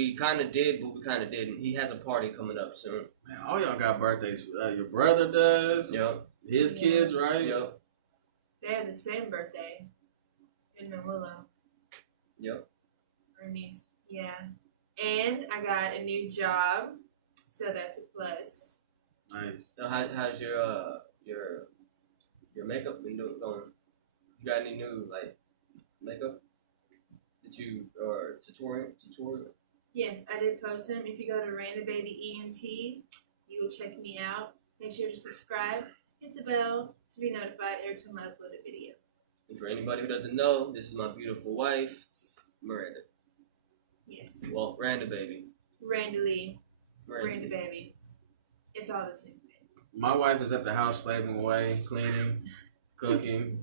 We kind of did, but we kind of didn't. He has a party coming up soon. Man, all y'all got birthdays. Your brother does. Yep. His kids, right? Yep. They have the same birthday. In the Willow. Yep. Ernie's. Yeah. And I got a new job, so that's a plus. Nice. So how's your makeup been going? You got any new makeup that you or tutorial? Yes, I did post them. If you go to RandaaBby Ent, you will check me out. Make sure to subscribe, hit the bell to be notified every time I upload a video. And for anybody who doesn't know, this is my beautiful wife, Miranda. Yes. Well, RandaaBby. RandaaBby. It's all the same thing. My wife is at the house slaving away, cleaning, cooking,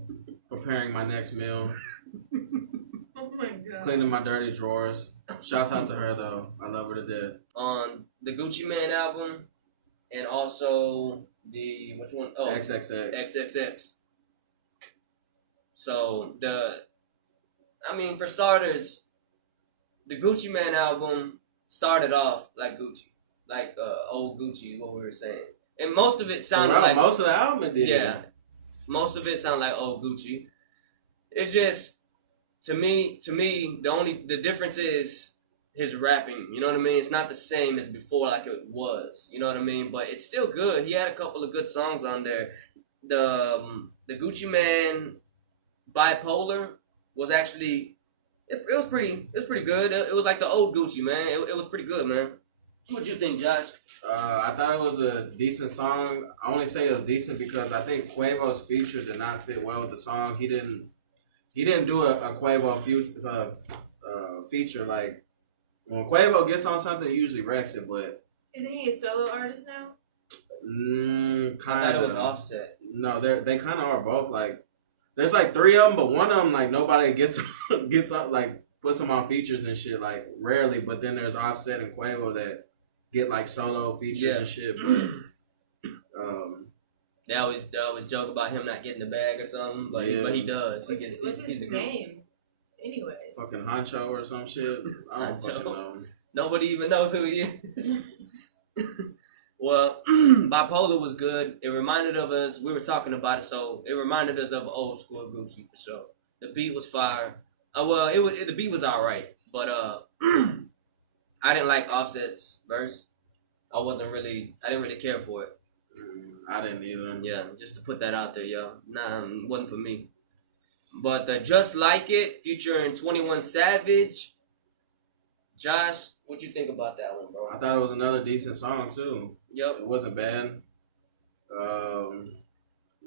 preparing my next meal. Oh my god. Cleaning my dirty drawers. Shouts out to her though. I love her to death. On the Gucci Mane album, and also the which one? Oh, XXX. XXX. So for starters, the Gucci Mane album started off like Gucci, like old Gucci, what we were saying, and most of it sounded like most of the album it did. Yeah, most of it sounded like old Gucci. It's just to me the difference is his rapping. You know what I mean? It's not the same as before like it was. You know what I mean? But it's still good. He had a couple of good songs on there. The Gucci Mane Bipolar was actually it was pretty good. It was like the old Gucci, man. It was pretty good, man. What you think, Josh? I thought it was a decent song. I only say it was decent because I think Quavo's feature did not fit well with the song. He didn't do a Quavo feature. Like when Quavo gets on something, he usually wrecks it. But isn't he a solo artist now? I thought it was Offset. No, they kind of are both. Like there's like 3 of them, but one of them like nobody gets up like puts them on features and shit like rarely. But then there's Offset and Quavo that get like solo features and shit. But, they always joke about him not getting the bag or something, but he does. What's his name? Anyways, fucking Honcho or some shit. I don't fucking know. Nobody even knows who he is. Well, Bipolar was good. It reminded of us. We were talking about it, so it reminded us of old school Gucci for sure. The beat was fire. The beat was alright, but I didn't like Offset's verse. I didn't really care for it. I didn't either. Yeah, just to put that out there, yo. Nah, it wasn't for me. But Just Like It, featuring 21 Savage. Josh, what you think about that one, bro? I thought it was another decent song too. Yep. It wasn't bad.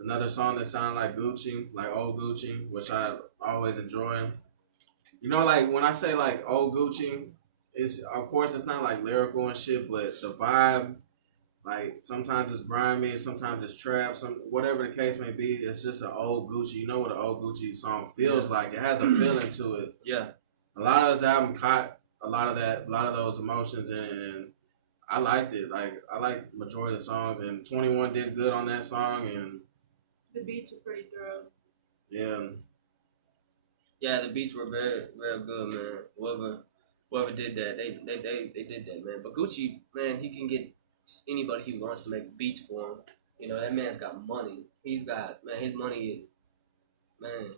Another song that sounded like Gucci, like old Gucci, which I always enjoy. You know, like when I say like old Gucci, it's of course it's not like lyrical and shit, but the vibe, like sometimes it's grimy, sometimes it's trap, whatever the case may be, it's just an old Gucci. You know what an old Gucci song feels like. It has a feeling to it. Yeah. A lot of this album caught a lot of those emotions and I liked it. Like I like majority of the songs, and 21 did good on that song, and the beats were pretty thorough. Yeah. Yeah, the beats were very, very good, man. Whoever did that, they did that, man. But Gucci, man, he can get anybody he wants to make beats for him. You know, that man's got money. He's got, man, his money, man.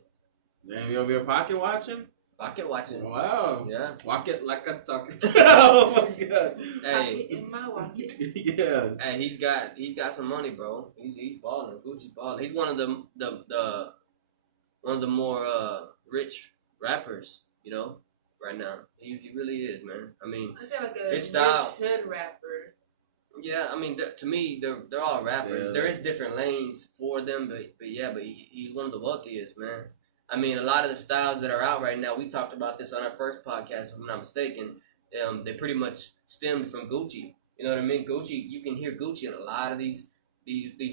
Damn, you over here pocket watching? Pocket watching. Wow. Yeah. Walk it like a talking. Oh my god. Hey. In my wallet. Yeah. Hey, he's got some money, bro. He's balling. Gucci balling. He's one of the more rich rappers, you know, right now. He really is, man. I mean, I'd say like a his style, rich hood rapper. Yeah, I mean, to me, they're all rappers. Yeah. There is different lanes for them, but he's one of the wealthiest, man. I mean, a lot of the styles that are out right now, we talked about this on our first podcast, if I'm not mistaken. They pretty much stemmed from Gucci. You know what I mean? Gucci, you can hear Gucci in a lot of these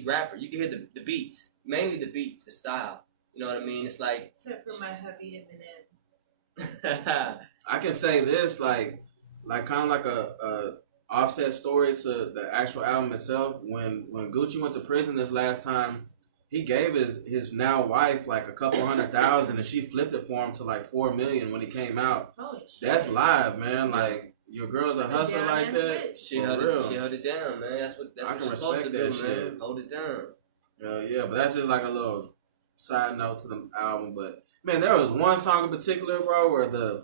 rappers. You can hear the beats, mainly the beats, the style. You know what I mean? It's like except for my hubby Eminem. I can say this, like kind of like a Offset story to the actual album itself. When Gucci went to prison this last time, he gave his now wife like a couple $100,000, and she flipped it for him to like $4 million when he came out. Holy shit. That's live, man. Like your girl's a That's a hustler like down-ass that. bitch. She held it down, man. That's what I can she's supposed to respect do, that man. shit. Hold it down. Yeah, but that's just like a little side note to the album. But man, there was one song in particular, bro, where the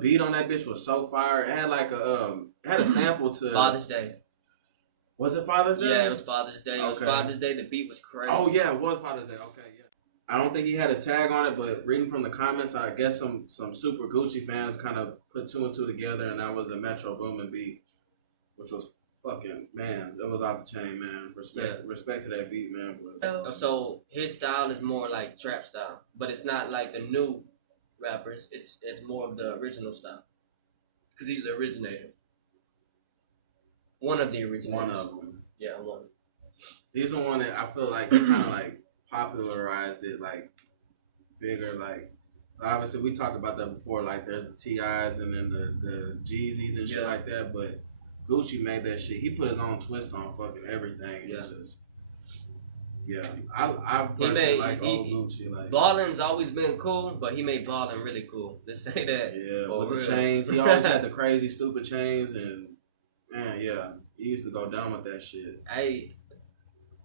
beat on that bitch was so fire. It had like it had a sample to Father's Day. Was it Father's Day? Yeah, it was Father's Day. It was Okay. Father's Day. The beat was crazy. Oh yeah, it was Father's Day. Okay, yeah. I don't think he had his tag on it, but reading from the comments, I guess some Super Gucci fans kind of put two and two together, and that was a Metro Boomin beat, which was fucking, man, that was off the chain, man. Respect to that beat, man. But, so his style is more like trap style, but it's not like the new rappers. It's more of the original style, because he's the originator. One of the originators. One of them. Yeah, one. He's the one that I feel like he kind of like popularized it, like bigger. Like obviously we talked about that before. Like there's the T.I.s and then the Jeezys and shit like that. But Gucci made that shit. He put his own twist on fucking everything. Yeah. It's just, I personally like old Gucci. Like Ballin's always been cool, but he made ballin' really cool. Let's say that. Yeah, with the chains. He always had the crazy, stupid chains, and man, yeah, he used to go down with that shit. Hey,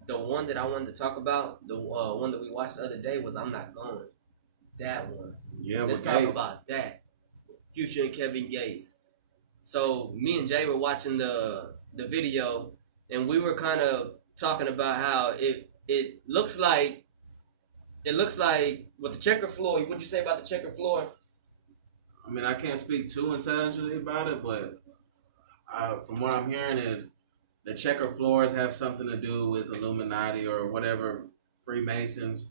the one that I wanted to talk about, the one that we watched the other day was "I'm Not Going." That one. Yeah, let's talk about that. Future and Kevin Gates. So me and Jay were watching the video, and we were kind of talking about how it looks like with the checker floor. What'd you say about the checker floor? I mean, I can't speak too intelligently about it, but from what I'm hearing is the checker floors have something to do with Illuminati or whatever, Freemasons.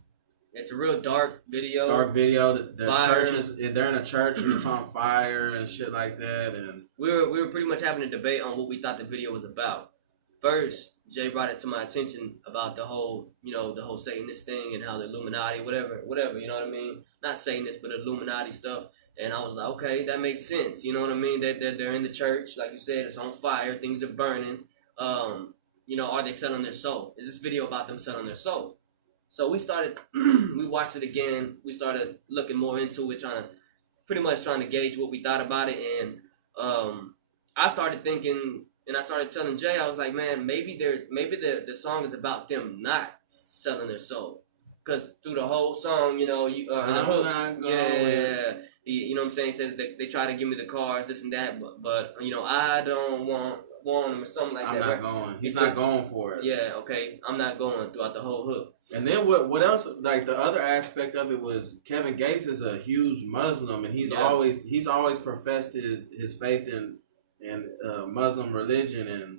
It's a real dark video. The churches, they're in a church and it's on fire and shit like that. And we were pretty much having a debate on what we thought the video was about. First, Jay brought it to my attention about the whole Satanist thing and how the Illuminati, whatever, you know what I mean? Not Satanist, but Illuminati stuff. And I was like, okay, that makes sense. You know what I mean? They're in the church, like you said, it's on fire, things are burning. Are they selling their soul? Is this video about them selling their soul? So we watched it again. We started looking more into it, trying to gauge what we thought about it. And I started thinking, and I started telling Jay, I was like, man, maybe the song is about them not selling their soul. Because through the whole song, the hook, you know what I'm saying? He says they try to give me the cars, this and that, but I don't want them or something like that. I'm not going. He's not going for it. Yeah, okay. I'm not going throughout the whole hook. And then what else? Like the other aspect of it was Kevin Gates is a huge Muslim, and he's always professed his faith in Muslim religion, and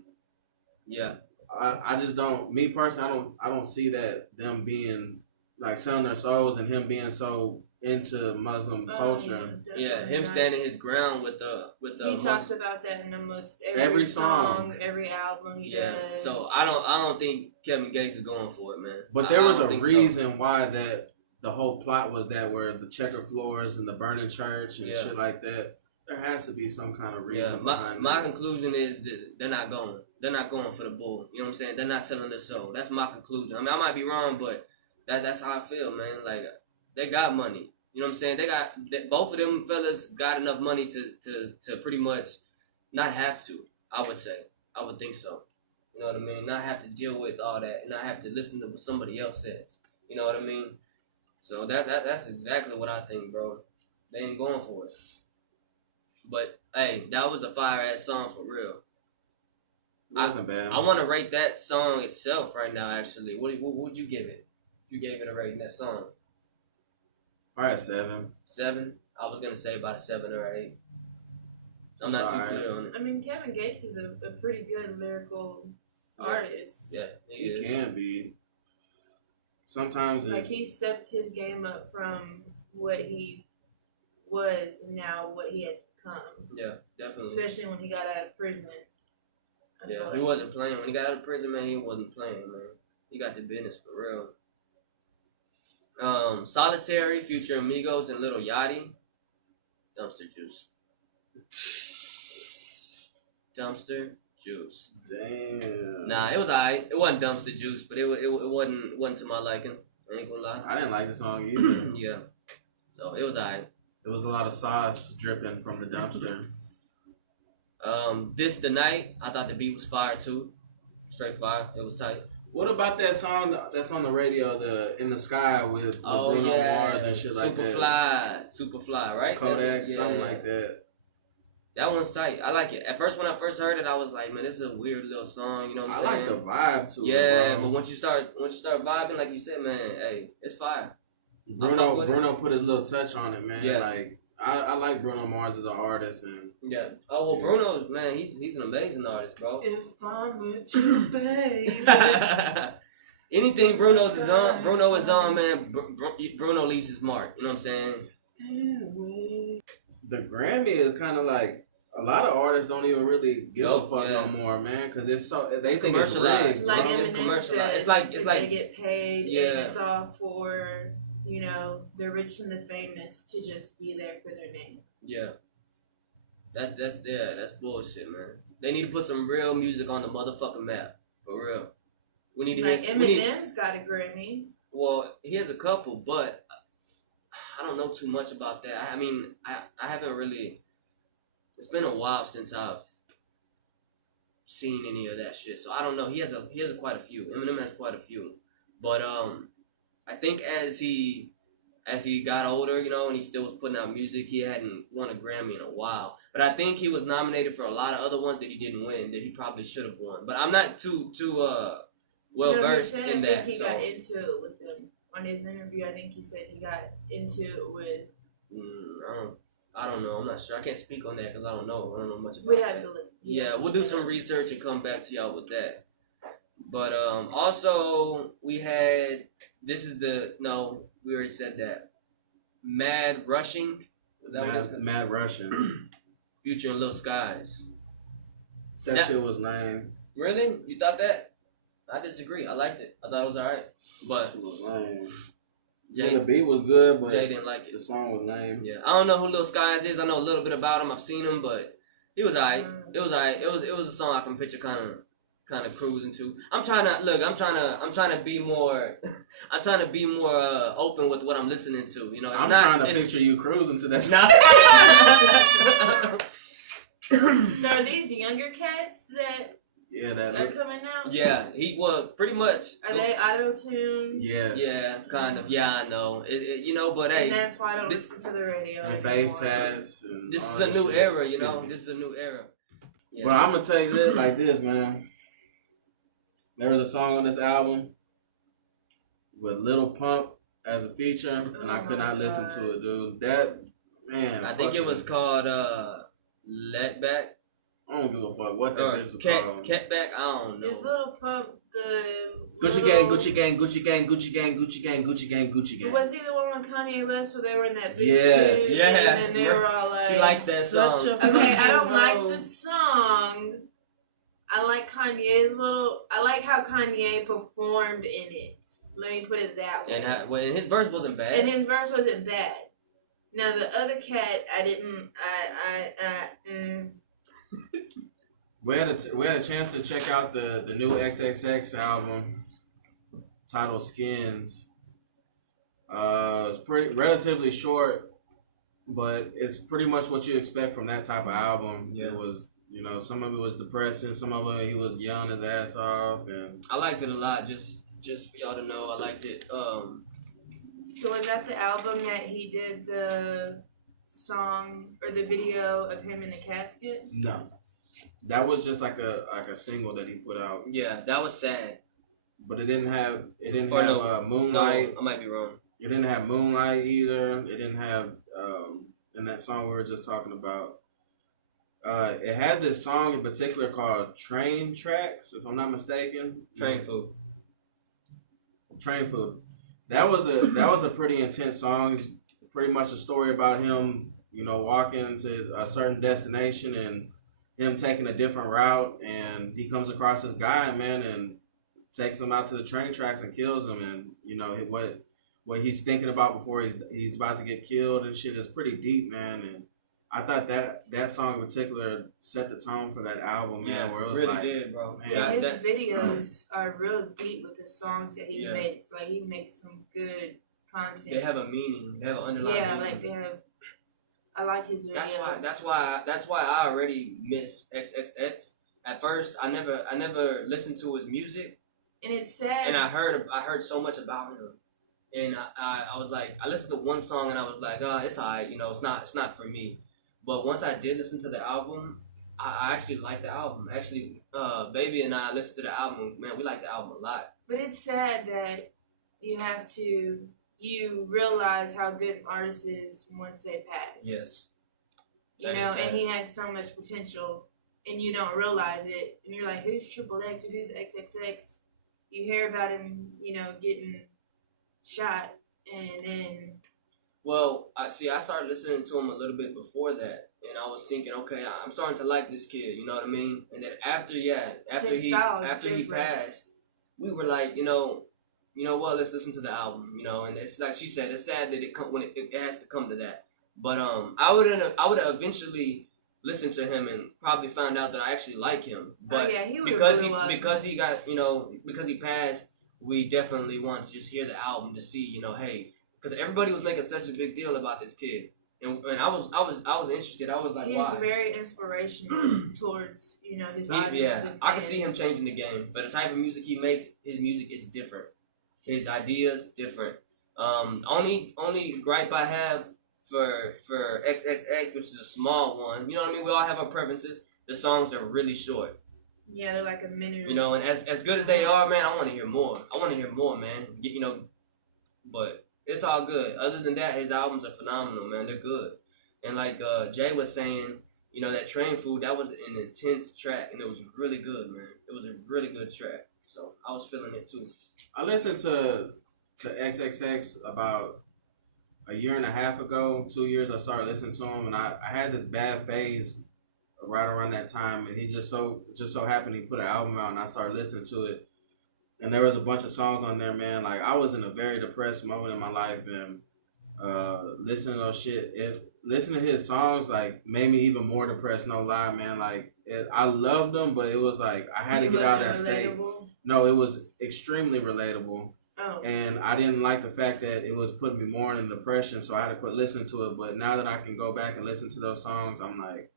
I just don't. Me personally, I don't see that them being like selling their souls and him being so into Muslim culture. Yeah, him standing his ground with the. He talks about that in almost every song, every album he does. So I don't think Kevin Gates is going for it, man. But there was a reason why that the whole plot was that where the checker floors and the burning church and shit like that. There has to be some kind of reason. Yeah, my conclusion is that they're not going. They're not going for the bull. You know what I'm saying? They're not selling their soul. That's my conclusion. I mean, I might be wrong, but that's how I feel, man. Like they got money. You know what I'm saying? Both of them fellas got enough money to pretty much not have to. I would say. I would think so. You know what I mean? Not have to deal with all that, and not have to listen to what somebody else says. You know what I mean? So that's exactly what I think, bro. They ain't going for it. But hey, that was a fire ass song for real. It wasn't bad. I want to rate that song itself right now. Actually, what would you give it? If you gave it a rating, that song. Probably a 7. 7. I was gonna say about a 7 or 8. I'm not too clear on it. I mean, Kevin Gates is a pretty good lyrical artist. Yeah, he can be. Sometimes like he stepped his game up from what he was and now what he has become. Yeah, definitely. Especially when he got out of prison. Yeah, he wasn't playing. When he got out of prison, man, he wasn't playing, man. He got the business for real. Solitary, Future Amigos, and Lil Yachty. Dumpster juice. Dumpster juice. Damn. Nah, it was alright. It wasn't dumpster juice, but it wasn't to my liking. I ain't gonna lie. I didn't like the song either. Yeah. So it was alright. There was a lot of sauce dripping from the dumpster. This the Night, I thought the beat was fire too. Straight fire. It was tight. What about that song that's on the radio, the In the Sky with Bruno Mars and shit like that? Superfly, right? Kodak, something like that. That one's tight. I like it. At first, when I first heard it, I was like, man, this is a weird little song. You know what I'm saying? I like the vibe to it. Yeah, but once you start vibing, like you said, man, hey, it's fire. Bruno put his little touch on it, man. Yeah. Like I like Bruno Mars as an artist, and yeah. Oh well, Bruno, man, he's an amazing artist, bro. If I'm with you, baby. Anything Bruno is on, man. Bruno leaves his mark. You know what I'm saying? The Grammy is kind of like a lot of artists don't even really give a fuck no more, man, because it's so they think it's rigged. Like it's commercialized. It's like they get paid. Yeah. And it's all for the rich and the famous to just be there for their name. Yeah. That's bullshit, man. They need to put some real music on the motherfucking map. For real. We need to like hear Eminem's got a Grammy. Well, he has a couple, but I don't know too much about that. I mean, I haven't really. It's been a while since I've seen any of that shit, so I don't know. He has quite a few. Eminem has quite a few, but I think as he got older, and he still was putting out music, he hadn't won a Grammy in a while. But I think he was nominated for a lot of other ones that he didn't win that he probably should have won. But I'm not too well versed in that. I think he got into it with him on his interview. I think he said he got into it with. I don't know. I'm not sure. I can't speak on that because I don't know. I don't know much about we that. have to look. Yeah, we'll do some research and come back to y'all with that. But also we had we already said that. Mad Rushing. Is that what it's called? Mad Rushing. Future and Lil Skies. That shit was lame. Really? You thought that? I disagree. I liked it. I thought it was alright. But it was lame. Jay, the beat was good, but Jay didn't like it. The song was lame. Yeah, I don't know who Lil Skies is. I know a little bit about him. I've seen him, but he was alright. It was alright. It was a song I can picture kind of cruising to. I'm trying to be more. I'm trying to be more open with what I'm listening to. I'm trying to picture you cruising to that. So are these younger cats that? Yeah, they're coming out. Yeah, pretty much. Are they auto-tuned? Yes. Yeah, kind of. Yeah, I know. But hey, and that's why I don't listen to the radio. And face tats. This is a new era, This is a new era. Yeah. Well, I'm gonna tell you this like this, man. There was a song on this album with Lil Pump as a feature, and I could not listen to it, dude. That man. I think it was called Let Back. I don't give a fuck what that is called. Cat Back, I don't know. Is Lil Pump the Gucci Gang, Gucci Gang, Gucci Gang, Gucci Gang, Gucci Gang, Gucci Gang, Gucci Gang. Was he the one with Kanye West where they were in that big suit? Yeah. And then they were all like... She likes that song. Okay, I don't like the song. I like I like how Kanye performed in it. Let me put it that way. And his verse wasn't bad. And his verse wasn't bad. Now the other cat, I didn't... We had a chance to check out the new XXX album titled Skins. It's relatively short, but it's pretty much what you expect from that type of album. Yeah. It was, some of it was depressing, some of it he was yelling his ass off, and I liked it a lot. Just for y'all to know, I liked it. So was that the album that he did the song or the video of him in the casket? No. That was just like a single that he put out. Yeah, that was sad. But it didn't have Moonlight. No, I might be wrong. It didn't have Moonlight either. It didn't have in that song we were just talking about. It had this song in particular called Train Tracks, if I'm not mistaken. Train Food. That was a pretty intense song. It's pretty much a story about him, walking to a certain destination and him taking a different route, and he comes across this guy, man, and takes him out to the train tracks and kills him, and what he's thinking about before he's about to get killed and shit is pretty deep, man. And I thought that song in particular set the tone for that album, man. Yeah, where it was really like, did, bro. Yeah, his videos are real deep with the songs that he makes. Like he makes some good content. They have a meaning. They have an underlying meaning. Like they have. I like his videos. That's why I already miss XXX. At first, I never listened to his music, and it's sad. and I heard so much about him, and I was like, I listened to one song and I was like, oh, it's alright, you know, it's not for me. But once I did listen to the album, I actually liked the album. Actually, Baby and I listened to the album. Man, we liked the album a lot. But it's sad that you realize how good an artist is once they pass. Yes. You know, and he had so much potential, and you don't realize it, and you're like, who's Triple X or who's XXX? You hear about him, you know, getting shot, and then. Well, I started listening to him a little bit before that, and I was thinking, okay, I'm starting to like this kid. You know what I mean? And then after he passed, we were like, you know what? Let's listen to the album. You know, and it's like she said, it's sad that it has to come to that. But I would have eventually listened to him and probably found out that I actually like him. But because he got, you know, because he passed, we definitely wanted to just hear the album to see, you know, hey, because everybody was making such a big deal about this kid, and I was interested. I was like, why? He's very inspirational towards, you know, his audience. Yeah, I can see him changing the game. But the type of music he makes, his music is different. His ideas different. Only gripe I have for XXX, which is a small one. You know what I mean? We all have our preferences. The songs are really short. Yeah, they're like a minute. You know, and as good as they are, man, I want to hear more. Man. You know, but it's all good. Other than that, his albums are phenomenal, man. They're good. And like Jay was saying, you know, that Train Food, that was an intense track, and it was really good, man. It was a really good track. So I was feeling it too. I listened to XXX about a year and a half ago, 2 years. I started listening to him, and I had this bad phase right around that time, and he just so happened he put an album out, and I started listening to it, and there was a bunch of songs on there, man. Like, I was in a very depressed moment in my life, and listening to those shit, listening to his songs like made me even more depressed. No lie, man. Like, I loved them, but it was like I had to get out of that state. No, it was extremely relatable. Oh. And I didn't like the fact that it was putting me more in depression, so I had to quit listening to it. But now that I can go back and listen to those songs, I'm like,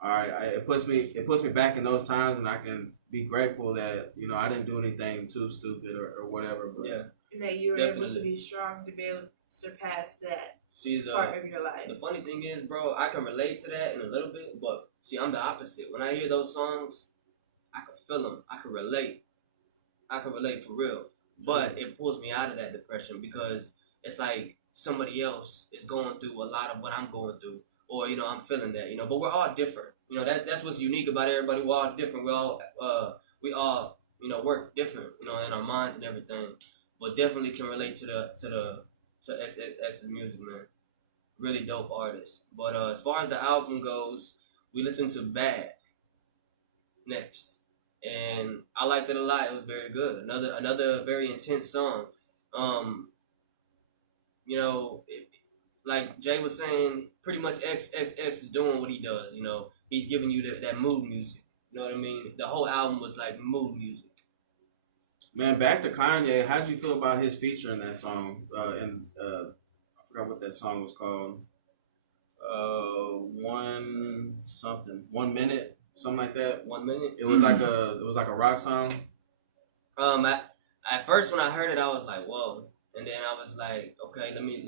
all right, it puts me back in those times, and I can be grateful that, you know, I didn't do anything too stupid or whatever. But yeah, and that you were able to be strong to be able to surpass that part of your life. The funny thing is, bro, I can relate to that in a little bit, but see, I'm the opposite. When I hear those songs, I can feel them. I can relate for real. But it pulls me out of that depression because it's like somebody else is going through a lot of what I'm going through, or, you know, I'm feeling that, you know. But we're all different, you know. That's what's unique about everybody. We're all different. We all you know, work different, you know, in our minds and everything. But definitely can relate to XXX's music, man. Really dope artist. But as far as the album goes, we listened to Bad next. And I liked it a lot. It was very good. Another very intense song. You know, like Jay was saying, pretty much XXX is doing what he does. You know, he's giving you that mood music. You know what I mean? The whole album was like mood music. Man, back to Kanye. How'd you feel about his feature in that song? I forgot what that song was called. 1 minute. Something like that. 1 minute. It was like a rock song. At first when I heard it, I was like, whoa, and then I was like, okay, let me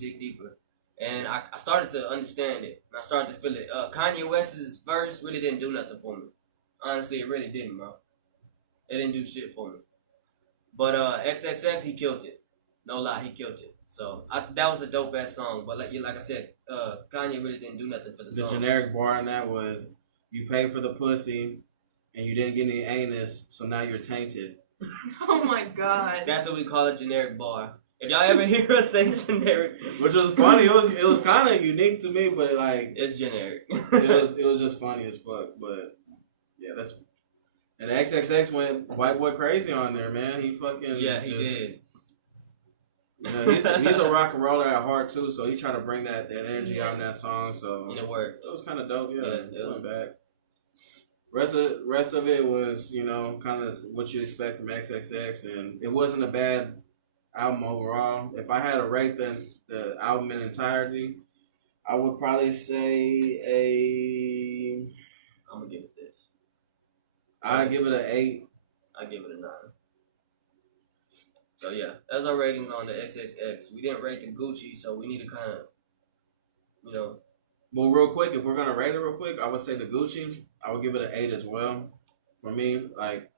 dig deeper, and I started to understand it. And I started to feel it. Kanye West's verse really didn't do nothing for me. Honestly, it really didn't, bro. It didn't do shit for me. But XXX, he killed it. No lie, he killed it. So that was a dope ass song. But like I said, Kanye really didn't do nothing for the song. The generic bar on that was, you paid for the pussy, and you didn't get any anus, so now you're tainted. Oh my God. That's what we call a generic bar. If y'all ever hear us say generic, which was funny, it was kind of unique to me, but like, it's generic. it was just funny as fuck. But yeah, that's, and XXX went white boy crazy on there, man. He fucking he did. You know, he's a rock and roller at heart too, so he tried to bring that energy out in that song. So and it worked. It was kind of dope. Yeah, it went back. Rest of it was, you know, kind of what you expect from XXX, and it wasn't a bad album overall. If I had to rate the album in entirety, I would probably say I'm gonna give it this. I give it an 8. I give it a 9. So yeah, that's our ratings on the XXX. We didn't rate the Gucci, so we need to kind of, you know. Well, real quick, if we're gonna rate it real quick, I would say the Gucci. I would give it an 8 as well. For me, like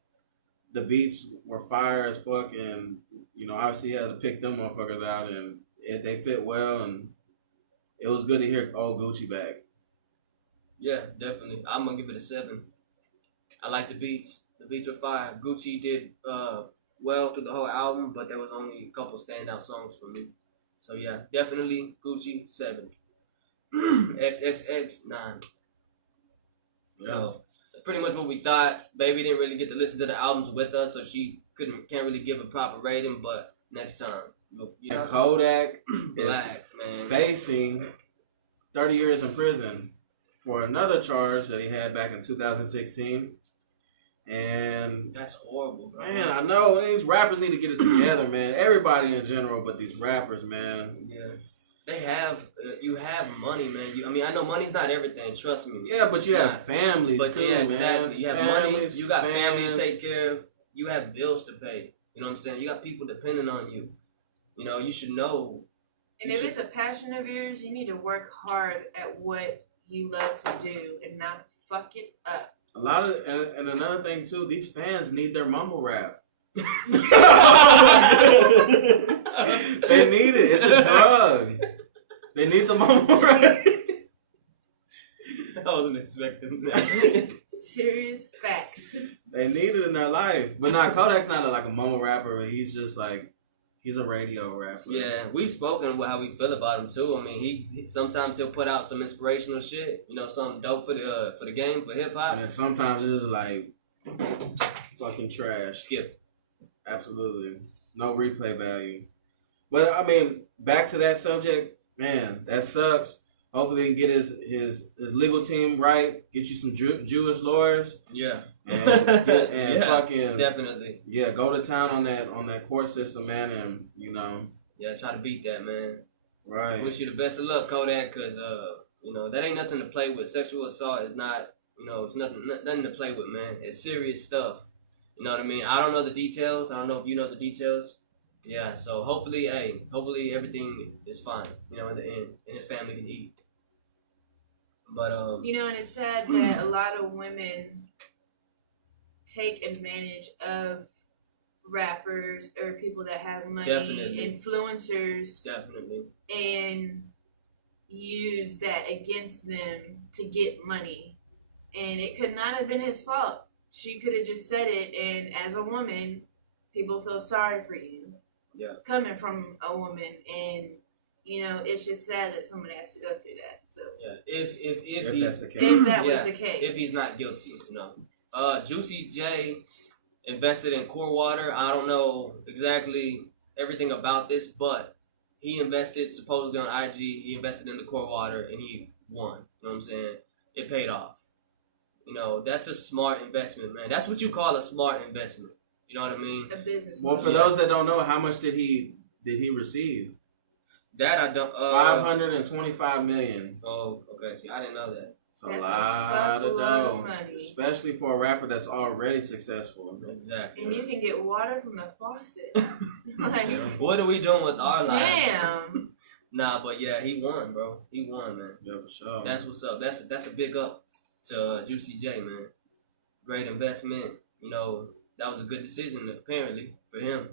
the beats were fire as fuck, and you know, obviously you had to pick them motherfuckers out, and they fit well, and it was good to hear old Gucci back. Yeah, definitely. I'm gonna give it a 7. I like the beats. The beats were fire. Gucci did well through the whole album, but there was only a couple standout songs for me. So yeah, definitely Gucci 7. XXX 9. Yeah. So that's pretty much what we thought. Baby didn't really get to listen to the albums with us, so she can't really give a proper rating. But next time, you know, And Kodak Black, is man. facing 30 years in prison for another charge that he had back in 2016. And That's horrible, bro. man, I know these rappers need to get it together, man. Everybody in general, but these rappers, man. Yeah. They have, you have money, man. I mean, I know money's not everything, trust me. Yeah, but you It's have not. families But too, yeah, man. exactly. You have Families, money, you got family to fans. take care of, you have bills to pay. You know what I'm saying? You got people depending on you. You know, you should know. And if it's a passion of yours, you need to work hard at what you love to do and not fuck it up. A lot of, and another thing too, these fans need their mumble rap. They need it. It's a drug. They need the mumble rap. I wasn't expecting that. Serious facts. They need it in their life. But not Kodak's not like a mumble rapper. He's just like, he's a radio rapper. Yeah, we've spoken about how we feel about him too. I mean, he sometimes he'll put out some inspirational shit, you know, something dope for the game, for hip hop. And then sometimes it's just like fucking trash. Skip. Absolutely. No replay value. But I mean, back to that subject, man, that sucks. Hopefully he can get his legal team right, get you some Jewish lawyers. Yeah. And Yeah, fucking definitely. Yeah, go to town on that court system, man, and you know. Yeah, try to beat that, man. Right. Wish you the best of luck, Kodak, cause you know, that ain't nothing to play with. Sexual assault is not, you know, it's nothing to play with, man. It's serious stuff. You know what I mean? I don't know the details. I don't know if you know the details. Yeah, so hopefully everything is fine, you know, in the end, and his family can eat. But you know, and it's sad that a lot of women take advantage of rappers or people that have money, Definitely. influencers, Definitely. and use that against them to get money. And it could not have been his fault. She could have just said it, and as a woman, people feel sorry for you. Yeah. Coming from a woman, and you know, it's just sad that somebody has to go through that. So Yeah, if If he's that's the case. if that was Yeah, the case, if he's not guilty, you know. Juicy J invested in Core Water. I don't know exactly everything about this, but he invested supposedly on IG. He invested in the Core Water and he won. You know what I'm saying? It paid off. You know, that's a smart investment, man. That's what you call a smart investment. You know what I mean? a business. Well, for those that don't know, how much did he receive? That I don't. 525 million. Oh, okay. See, I didn't know that. It's a That's lot of dough, money. especially for a rapper that's already successful. Exactly. And you can get water from the faucet. Like, What are we doing with our lives? damn. Nah, but yeah, he won, bro. He won, man. Yeah, for sure. That's what's up. That's a big up to Juicy J, man. Great investment. You know, that was a good decision apparently for him.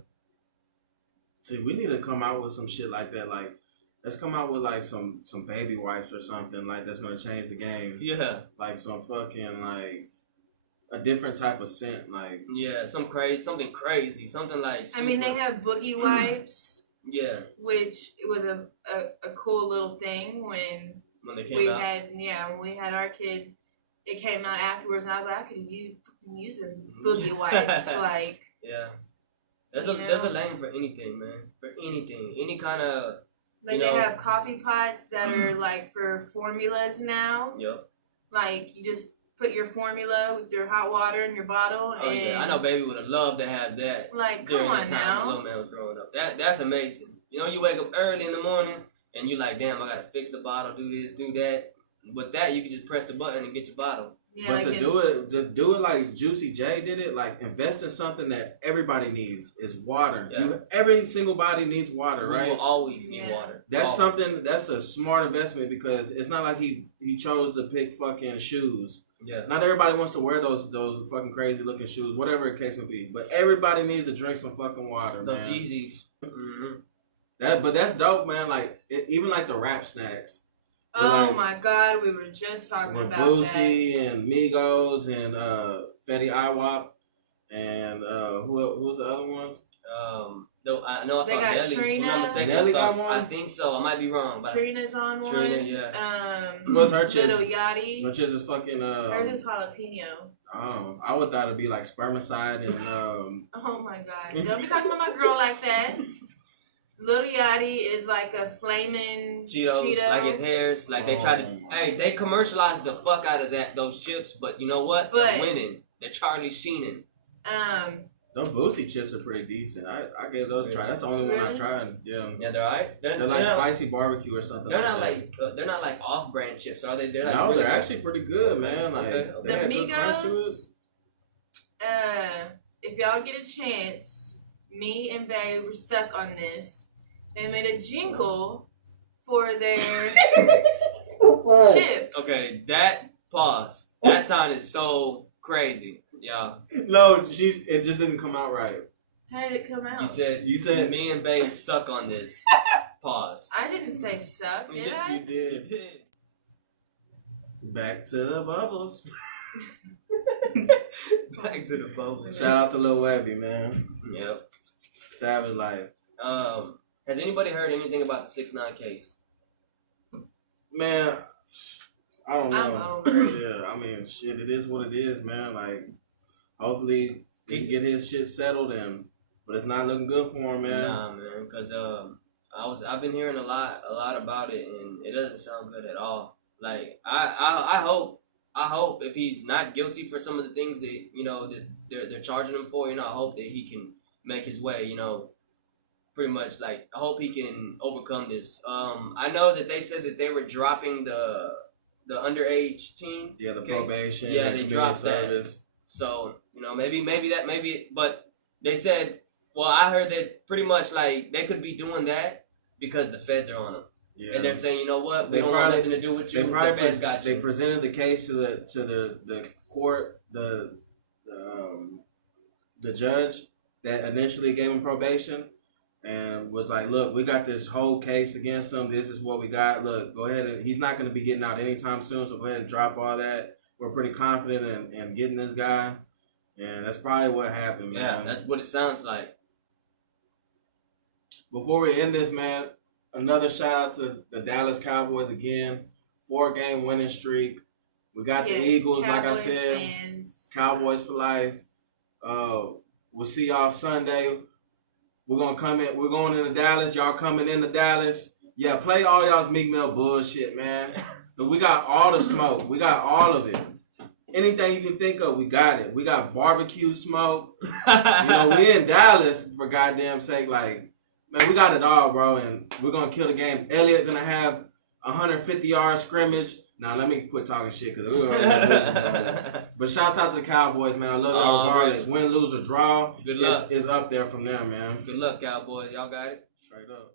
See, we need to come out with some shit like that. Like, let's come out with like some baby wipes or something like that's gonna change the game. Yeah. Like some fucking like a different type of scent. Like Yeah, something crazy, something like. I mean, they super- have boogie wipes, Yeah, which it was a cool little thing when when they came we out. when we had our kid. It came out afterwards, and I was like, I could use using boogie wipes, like. Yeah. There's You a know? lane for anything, man. For anything, any kind of. Like You they know- have coffee pots that are like for formulas now. Yep. Like you just put your formula with your hot water in your bottle. Oh and yeah, I know. Baby would have loved to have that Like, during come the on time now. the little man was growing up. That's amazing. You know, you wake up early in the morning, and you like, damn, I gotta fix the bottle, do this, do that. With that, you can just press the button and get your bottle. Yeah, but to do it like Juicy J did it, like invest in something that everybody needs is water. Yeah. Every single body needs water, right? We will always need water. That's something. That's a smart investment because it's not like he chose to pick fucking shoes. Yeah. Not everybody wants to wear those fucking crazy looking shoes, whatever the case may be. But everybody needs to drink some fucking water. Those man. Yeezys. Mm-hmm. But that's dope, man. Like even like the rap snacks. Oh like, my God, we were just talking about Boosie and Migos and Fetty Iwop and who's the other ones? No, I know I saw Nelly. Trina. I'm not mistaken. Nelly got one? I think so. I might be wrong. But Trina's on one. Trina, yeah. What's her chiz? Little Yachty. Her chiz is fucking. Hers is jalapeno. I would thought it'd be like spermicide and. Oh my God! Don't be talking about my girl like that. Little Yachty is like a flaming Cheeto. Like his hairs. Like they tried to. Hey, they commercialized the fuck out of those chips, but you know what? They're winning. They're Charlie Sheening. Those Boosie chips are pretty decent. I gave those a try. That's the only one I tried. Yeah. Yeah, they're alright. They're like spicy barbecue or something. They're not like off-brand chips, are they? They're like no, they're actually pretty good, man. Like the Migos. If y'all get a chance, me and Babe were stuck on this. They made a jingle for their chip. Okay, that pause. That sounded so crazy, y'all. No, it just didn't come out right. How did it come out? You said me and Babe suck on this. Pause. I didn't say suck, did I? You did. Back to the bubbles. Back to the bubbles. Shout out to Lil Webby, man. Yep. Savage life. Has anybody heard anything about the 6ix9ine case? Man, I don't know. I'm over it. Yeah, I mean, shit, it is what it is, man. Like, hopefully he's get his shit settled but it's not looking good for him, man. Nah, man, because I've been hearing a lot about it, and it doesn't sound good at all. Like, I hope if he's not guilty for some of the things that that they're charging him for, I hope that he can make his way, pretty much. Like, I hope he can overcome this. I know that they said that they were dropping the underage teen. Yeah, the probation. Yeah, they dropped that. So maybe, but they said, well, I heard that pretty much like they could be doing that because the feds are on them. Yeah. And they're saying, you know what, we don't want nothing to do with you. The feds got you. They presented the case to the court, the judge that initially gave him probation, and was like, look, we got this whole case against him. This is what we got. Look, go ahead, and he's not going to be getting out anytime soon, so go ahead and drop all that. We're pretty confident in getting this guy, and that's probably what happened, man. Yeah, that's what it sounds like. Before we end this, man, another shout out to the Dallas Cowboys again. 4-game winning streak. We got the Eagles, Cowboys, like I said. Fans. Cowboys for life. We'll see y'all Sunday. We're gonna come in. We're going into Dallas. Y'all coming into Dallas. Yeah, play all y'all's Meek Mill bullshit, man. So we got all the smoke. We got all of it. Anything you can think of, we got it. We got barbecue smoke. We in Dallas, for goddamn sake. Like, man, we got it all, bro. And we're gonna kill the game. Elliott gonna have 150-yard scrimmage. Now, let me quit talking shit because we're gonna But shouts out to the Cowboys, man. I love y'all regardless. Win, lose, or draw. Good luck. It's up there from there, man. Good luck, Cowboys. Y'all got it? Straight up.